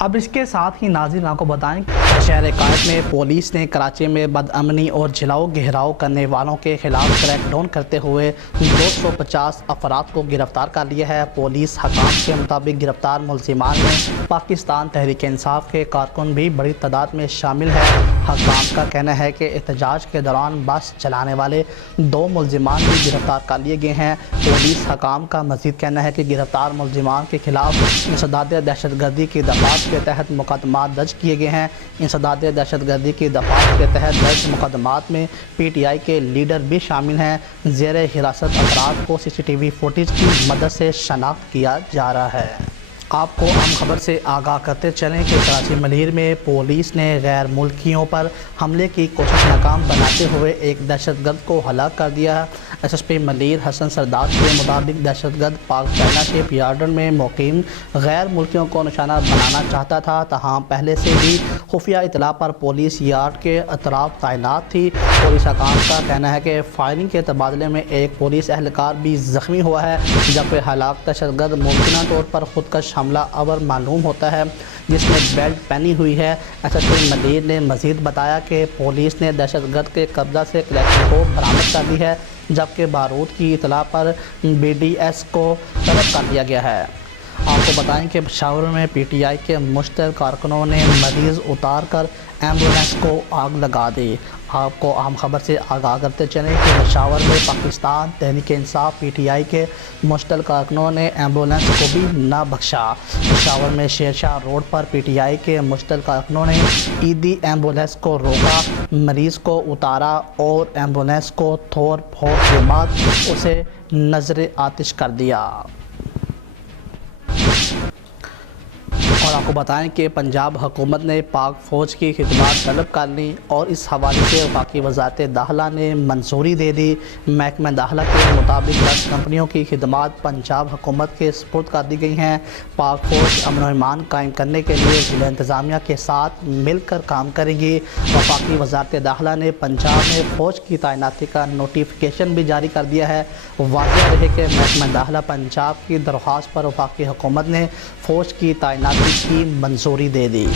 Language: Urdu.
اب اس کے ساتھ ہی ناظرین آپ کو بتائیں شہر قائد میں پولیس نے کراچی میں بدامنی اور جلاؤ گھیراؤ کرنے والوں کے خلاف کریک ڈاؤن کرتے ہوئے 250 افراد کو گرفتار کر لیا ہے۔ پولیس حکام کے مطابق گرفتار ملزمان میں پاکستان تحریک انصاف کے کارکن بھی بڑی تعداد میں شامل ہیں۔ حکام کا کہنا ہے کہ احتجاج کے دوران بس چلانے والے 2 ملزمان بھی گرفتار کر لیے گئے ہیں۔ پولیس حکام کا مزید کہنا ہے کہ گرفتار ملزمان کے خلاف انسداد دہشت گردی کی دفعات کے تحت مقدمات درج کیے گئے ہیں۔ انسداد دہشت گردی کی دفعات کے تحت درج مقدمات میں پی ٹی آئی کے لیڈر بھی شامل ہیں۔ زیر حراست افراد کو سی سی ٹی وی فوٹیج کی مدد سے شناخت کیا جا رہا ہے۔ آپ کو اہم خبر سے آگاہ کرتے چلیں کہ کراچی ملیر میں پولیس نے غیر ملکیوں پر حملے کی کوشش ناکام بناتے ہوئے ایک دہشت گرد کو ہلاک کر دیا ہے۔ ایس ایس پی ملیر حسن سردار کے مطابق دہشت گرد پاک چائنا شپ یارڈ میں مقیم غیر ملکیوں کو نشانہ بنانا چاہتا تھا، تاہم پہلے سے ہی خفیہ اطلاع پر پولیس یارڈ کے اطراف تعینات تھی۔ پولیس حکام کا کہنا ہے کہ فائرنگ کے تبادلے میں ایک پولیس اہلکار بھی زخمی ہوا ہے، جبکہ ہلاک دہشت گرد ممکنہ طور پر خودکش حملہ آور معلوم ہوتا ہے، جس نے بیلٹ پہنی ہوئی ہے۔ ایس ایس پی ملیر نے مزید بتایا کہ پولیس نے دہشت گرد کے قبضہ سے کلیکشن برآمد کر لی ہے، جبکہ بارود کی اطلاع پر بی ڈی ایس کو طلب کر لیا گیا ہے۔ آپ کو بتائیں کہ پشاور میں پی ٹی آئی کے مشترکہ کارکنوں نے مریض اتار کر ایمبولینس کو آگ لگا دی۔ آپ کو اہم خبر سے آگاہ کرتے چلیں کہ پشاور میں Pakistan Tehreek Insaf P T I کے مشترکہ کارکنوں نے ایمبولینس کو بھی نہ بخشا۔ پشاور میں Sher Shah road per P T I کے مشترکہ کارکنوں نے عیدی ایمبولینس کو روکا، مریض کو اتارا اور ایمبولینس کو توڑ پھوڑ کے بعد اسے نذر آتش کر دیا۔ اور آپ کو بتائیں کہ پنجاب حکومت نے پاک فوج کی خدمات طلب کر لی اور اس حوالے سے وفاقی وزارت داخلہ نے منظوری دے دی۔ محکمہ داخلہ کے مطابق 10 کمپنیوں کی خدمات پنجاب حکومت کے سپرد کر دی گئی ہیں۔ پاک فوج امن و امان قائم کرنے کے لیے ضلع انتظامیہ کے ساتھ مل کر کام کرے گی۔ وفاقی وزارت داخلہ نے پنجاب میں فوج کی تعیناتی کا نوٹیفیکیشن بھی جاری کر دیا ہے۔ واضح رہے کہ محکمہ داخلہ پنجاب کی درخواست پر وفاقی حکومت نے فوج کی تعیناتی کی منظوری دے دی۔